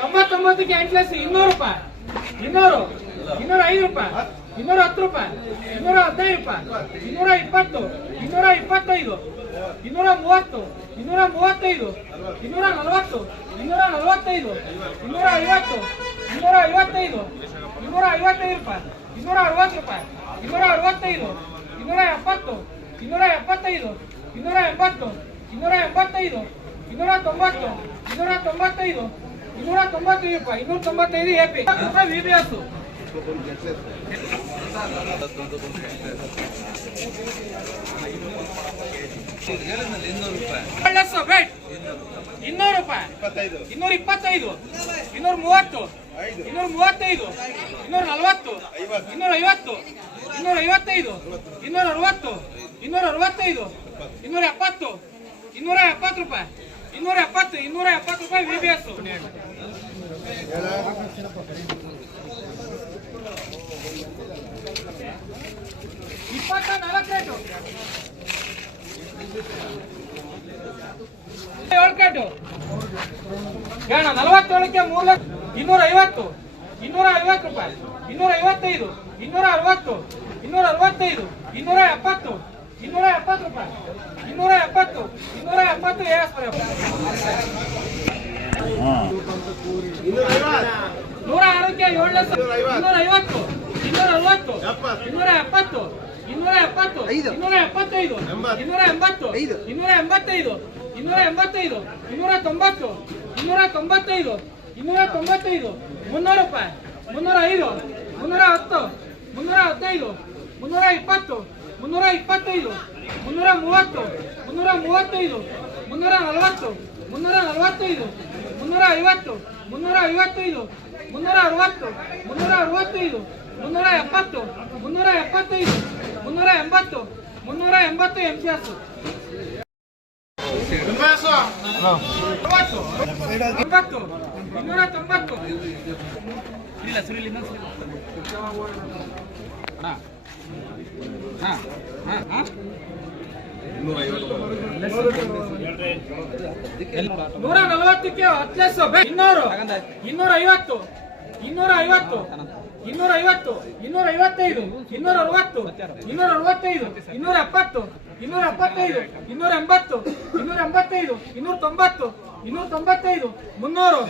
ತೊಂಬತ್ತೊಂಬತ್ತಕ್ಕೆ ಎಂಟು ಲಕ್ಷ ಇನ್ನೂರು ರೂಪಾಯಿ. ಇನ್ನೂರು ಇನ್ನೂರ ಐದು ರೂಪಾಯಿ. ಇನ್ನೂರ ಹತ್ತು ರೂಪಾಯಿ. ಇನ್ನೂರ ಹದಿನೈದು ರೂಪಾಯಿ. ಇನ್ನೂರ ಇಪ್ಪತ್ತು. ಇನ್ನೂರ ಇಪ್ಪತ್ತೈದು. ಇನ್ನೂರ ಮೂವತ್ತು. ಇನ್ನೂರ ಮೂವತ್ತೈದು. ಇನ್ನೂರ ನಲವತ್ತು. ಇನ್ನೂರ ನಲವತ್ತೈದು. ಇನ್ನೂರ ಐವತ್ತು. ಇನ್ನೂರ ಐವತ್ತೈದು. ಇನ್ನೂರ ಐವತ್ತೈದು ರೂಪಾಯಿ. ಇನ್ನೂರ ಅರವತ್ತು ರೂಪಾಯಿ. ಇನ್ನೂರ ಅರವತ್ತೈದು. ಇನ್ನೂರ ಎಪ್ಪತ್ತು. ಇನ್ನೂರ ಎಪ್ಪತ್ತೈದು. ಇನ್ನೂರ ಎಂಬತ್ತು ಇನ್ನೂರ ಎಂಬತ್ತೈದು ಇನ್ನೂರ ತೊಂಬತ್ತು ಇನ್ನೂರ ತೊಂಬತ್ತೈದು ಇನ್ನೂರ ತೊಂಬತ್ತೈದು ರೂಪಾಯಿ ಇನ್ನೂರ ತೊಂಬತ್ತೈದು A P V B S bait ಇನ್ನೂರು ರೂಪಾಯಿ ಇನ್ನೂರ ಇಪ್ಪತ್ತೈದು ಇನ್ನೂರ ಮೂವತ್ತು ಇನ್ನೂರ ಮೂವತ್ತೈದು ಇನ್ನೂರ ನಲವತ್ತು ಇನ್ನೂರ ಐವತ್ತು ಇನ್ನೂರ ಐವತ್ತೈದು ಇನ್ನೂರ ಅರವತ್ತು ಇನ್ನೂರ ಅರವತ್ತೈದು ಇನ್ನೂರ ಎಪ್ಪತ್ತು ಇನ್ನೂರ ಎಪ್ಪತ್ತು ರೂಪಾಯಿ. ಇನ್ನೂರ ಎಪ್ಪತ್ತು ಇನ್ನೂರ ಎಪ್ಪತ್ತು ರೂಪಾಯಿ ವಿ ಬಿ ಎಸ್ ಇಪ್ಪತ್ತ ನಾಲ್ಕು ರೇಟು ಏಳು ರೇಟು ಬೇಡ, ನಲವತ್ತೇಳಕ್ಕೆ ಮೂರು ಲಕ್ಷ ಇನ್ನೂರ ಐವತ್ತು ಇನ್ನೂರ ಐವತ್ತು ರೂಪಾಯಿ. ಇನ್ನೂರ ಐವತ್ತೈದು ಇನ್ನೂರ ಅರವತ್ತು ಇನ್ನೂರ ಅರವತ್ತೈದು ಇನ್ನೂರ ಎಪ್ಪತ್ತು ಇನ್ನೂರ ಎಪ್ಪತ್ತು ರೂಪಾಯಿ ಇನ್ನೂರ ಎಪ್ಪತ್ತು ಇನ್ನೂರ ಎಪ್ಪತ್ತು ನೂರ ಆರೋಗ್ಯ ಏಳು ಲಕ್ಷ ಇನ್ನೂರ ಐವತ್ತು ಇನ್ನೂರ ಅರವತ್ತು ಇನ್ನೂರ ಎಪ್ಪತ್ತು. ಇನ್ನೂರ ಎಪ್ಪತ್ತು ಇನ್ನೂರ ಎಪ್ಪತ್ತೈದು ಇನ್ನೂರ ಎಂಬತ್ತು. ಇನ್ನೂರ ಎಂಬತ್ತೈದು ಇನ್ನೂರ ಎಂಬತ್ತೈದು ಇನ್ನೂರ ತೊಂಬತ್ತು ಇನ್ನೂರ ತೊಂಬತ್ತೈದು ಇನ್ನೂರ ತೊಂಬತ್ತೈದು ಮುನ್ನೂರು ರೂಪಾಯಿ ಮುನ್ನೂರ ಐದು ಮುನ್ನೂರ ಹತ್ತು ಮುನ್ನೂರ ಹದಿನೈದು ಮುನ್ನೂರ ಇಪ್ಪತ್ತು ಮುನ್ನೂರ ಇಪ್ಪತ್ತೈದು ಮುನ್ನೂರ ಮೂವತ್ತು ಮುನ್ನೂರ ಮೂವತ್ತೈದು ಮುನ್ನೂರ ನಲವತ್ತು ಮುನ್ನೂರ ನಲವತ್ತೈದು ಮುನ್ನೂರ ಐವತ್ತು ಮುನ್ನೂರ ಐವತ್ತೈದು ಮುನ್ನೂರ ಅರವತ್ತು ಮುನ್ನೂರ ಅರವತ್ತೈದು ಮುನ್ನೂರ ಎಪ್ಪತ್ತು ಮುನ್ನೂರ ಎಪ್ಪತ್ತೈದು ಮುನ್ನೂರ ಎಂಬತ್ತು. ಮುನ್ನೂರ ಎಂಬತ್ತು. ಎಂ ಸಿ ಎಸ್ ತೊಂಬತ್ತು ಇನ್ನೂರ ತೊಂಬತ್ತು ನೂರ ನಲವತ್ತಕ್ಕೆ ಹತ್ತು ಇನ್ನೂರು. ಇನ್ನೂರ ಐವತ್ತು. ಇನ್ನೂರ ಐವತ್ತು. ಇನ್ನೂರ ಐವತ್ತು. ಇನ್ನೂರ ಐವತ್ತೈದು. ಇನ್ನೂರ ಅರವತ್ತು. ಇನ್ನೂರ ಅರವತ್ತೈದು. ಇನ್ನೂರ ಎಪ್ಪತ್ತು. ಇನ್ನೂರ ಎಪ್ಪತ್ತೈದು. ಇನ್ನೂರ ಎಂಬತ್ತು. ಇನ್ನೂರ ಎಂಬತ್ತೈದು. ಇನ್ನೂರ ತೊಂಬತ್ತು. ಇನ್ನೂರ ತೊಂಬತ್ತೈದು. ಮುನ್ನೂರು.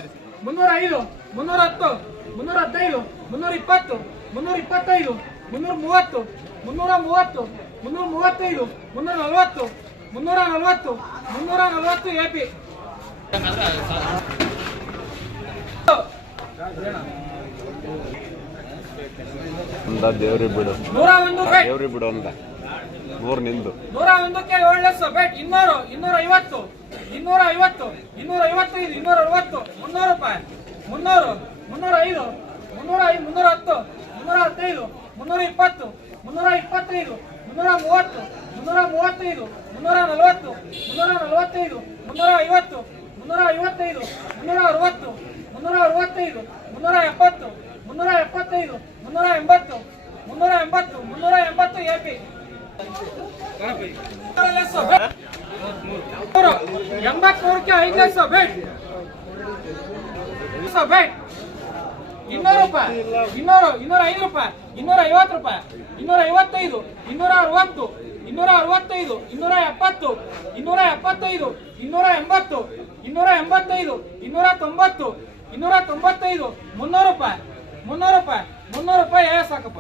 ಮುನ್ನೂರ ಐದು. ಮುನ್ನೂರ ಹತ್ತು. ಮುನ್ನೂರ ಹದಿನೈದು. ಮುನ್ನೂರ ಇಪ್ಪತ್ತು. ಮುನ್ನೂರ ಇಪ್ಪತ್ತೈದು. ಮುನ್ನೂರ ಮೂವತ್ತು ಮುನ್ನೂರ ಮೂವತ್ತು ಮುನ್ನೂರ ಮೂವತ್ತೈದು ಮುನ್ನೂರ ನಲವತ್ತು ಮುನ್ನೂರ ನಲವತ್ತು ಮುನ್ನೂರ ನಲವತ್ತು ಎ ಪಿ. ದೇವ್ರಿ ಬಿಡು. ನೂರ ಒಂದು ದೇವ್ರಿ ಬಿಡು ಅಂದ. ನೂರ್ ನಿಂದು. ನೂರ ಒಂದಕ್ಕೆ ಏಳು ಲಕ್ಷ ಬೇಟ್ ಇನ್ನೂರು ಇನ್ನೂರ ಐವತ್ತು ಇನ್ನೂರ ಐವತ್ತು ಇನ್ನೂರ ಐವತ್ತೈದು ಇನ್ನೂರ ಅರವತ್ತು ಮುನ್ನೂರು ರೂಪಾಯಿ. ಮುನ್ನೂರು ಮುನ್ನೂರ ಐದು ಮುನ್ನೂರ ಐದು ಮುನ್ನೂರ ಹತ್ತು ಮುನ್ನೂರ ಇಪ್ಪತ್ತು ಮುನ್ನೂರ ಇಪ್ಪತ್ತೈದು ಮುನ್ನೂರ ಮೂವತ್ತು ಮುನ್ನೂರ ಮೂವತ್ತೈದು ಮುನ್ನೂರ ನಲವತ್ತು ಮುನ್ನೂರ ನಲವತ್ತೈದು ಮುನ್ನೂರ ಐವತ್ತು ಮುನ್ನೂರ ಐವತ್ತೈದು ಮುನ್ನೂರ ಅರವತ್ತು ಮುನ್ನೂರ ಅರವತ್ತೈದು ಮುನ್ನೂರ ಎಪ್ಪತ್ತು ಮುನ್ನೂರ ಎಪ್ಪತ್ತೈದು ಮುನ್ನೂರ ಎಂಬತ್ತು ಮುನ್ನೂರ ಎಂಬತ್ತು ಮುನ್ನೂರ ಎಂಬತ್ತು ಎ ಪಿ. ಎಂಬತ್ಮೂರಕ್ಕೆ ಐದು ಲಕ್ಷ ಬೇಟ್ ಬೇಟ್ ಇನ್ನೂರು ರೂಪಾಯಿ, ಇನ್ನೂರು ಇನ್ನೂರ ಐದು ರೂಪಾಯಿ. ಇನ್ನೂರ ಐವತ್ತು ರೂಪಾಯಿ. ಇನ್ನೂರ ಐವತ್ತೈದು ಇನ್ನೂರ ಅರವತ್ತು ಇನ್ನೂರ ಅರವತ್ತೈದು ಇನ್ನೂರ ಎಪ್ಪತ್ತು ಇನ್ನೂರ ಎಪ್ಪತ್ತೈದು ಇನ್ನೂರ ಎಂಬತ್ತು ಇನ್ನೂರ ಎಂಬತ್ತೈದು ಇನ್ನೂರ ತೊಂಬತ್ತು ಇನ್ನೂರ ತೊಂಬತ್ತೈದು ಮುನ್ನೂರು ರೂಪಾಯಿ. ಮುನ್ನೂರು ರೂಪಾಯಿ. ಮುನ್ನೂರು ರೂಪಾಯಿ ಏ ಸಾಕಪ್ಪ.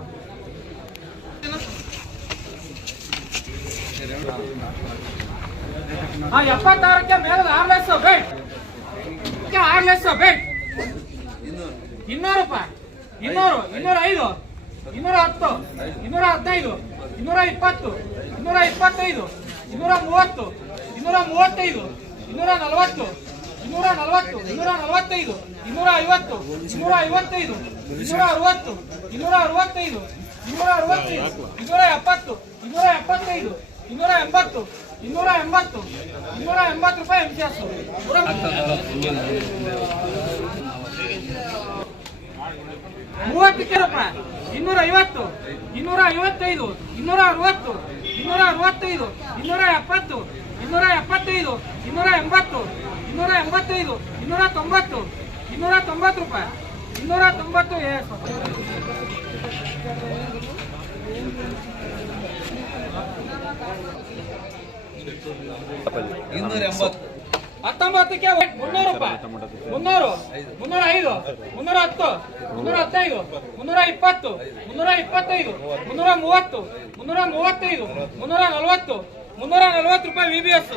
ಎಪ್ಪತ್ತಾರಕ್ಕೆ ಮೇಲೆ ಆರು ಲಕ್ಷ ಬೇಟ್ ಆರು ಲಕ್ಷ ಬೇಟ್ ಇನ್ನೂರು ರೂಪಾಯಿ. ಇನ್ನೂರು ಇನ್ನೂರ ಐದು ಇನ್ನೂರ ಹತ್ತು ಇನ್ನೂರ ಹದಿನೈದು ಇನ್ನೂರ ಇಪ್ಪತ್ತು ಇನ್ನೂರ ಇಪ್ಪತ್ತೈದು ಇನ್ನೂರ ಮೂವತ್ತು ಇನ್ನೂರ ಮೂವತ್ತೈದು ಇನ್ನೂರ ನಲವತ್ತು ಇನ್ನೂರ ನಲವತ್ತು ಇನ್ನೂರ ನಲವತ್ತೈದು ಇನ್ನೂರ ಐವತ್ತು ಇನ್ನೂರ ಐವತ್ತೈದು ಇನ್ನೂರ ಅರವತ್ತು ಇನ್ನೂರ ಅರವತ್ತೈದು ಇನ್ನೂರ ಅರವತ್ತೈದು ಇನ್ನೂರ ಎಪ್ಪತ್ತು ಇನ್ನೂರ ಎಪ್ಪತ್ತೈದು ಇನ್ನೂರ ಎಂಬತ್ತು ಇನ್ನೂರ ಎಂಬತ್ತು ಇನ್ನೂರ ಎಂಬತ್ತು ರೂಪಾಯಿ ಎಂ ಸಿ ಎಸ್ ಮೂವತ್ತು ರೂಪಾಯಿ. ಇನ್ನೂರ ಐವತ್ತು ಇನ್ನೂರ ಐವತ್ತೈದು ಇನ್ನೂರ ಅರವತ್ತು ಇನ್ನೂರ ಅರವತ್ತೈದು ಇನ್ನೂರ ಎಪ್ಪತ್ತು ಇನ್ನೂರ ಎಪ್ಪತ್ತೈದು ಇನ್ನೂರ ಎಂಬತ್ತು ಇನ್ನೂರ ಎಂಬತ್ತೈದು ಇನ್ನೂರ ತೊಂಬತ್ತು ಇನ್ನೂರ ತೊಂಬತ್ತು ರೂಪಾಯಿ ಇನ್ನೂರ ತೊಂಬತ್ತು ಏ ಇನ್ನೂರ ಎಂಬತ್ತು ಹತ್ತೊಂಬತ್ತಕ್ಕೆ ಮುನ್ನೂರು ರೂಪಾಯಿ. ಮುನ್ನೂರು. ಮುನ್ನೂರ ಐದು ಮುನ್ನೂರ ಹತ್ತು ಮುನ್ನೂರ ಹತ್ತೈದು ಮುನ್ನೂರ ಇಪ್ಪತ್ತು ಮುನ್ನೂರ ಇಪ್ಪತ್ತೈದು ಮುನ್ನೂರ ಮೂವತ್ತು ಮುನ್ನೂರ ಮೂವತ್ತೈದು ಮುನ್ನೂರ ನಲವತ್ತು ಮುನ್ನೂರ ನಲವತ್ತು ರೂಪಾಯಿ ವಿ ಬಿ ಎಸ್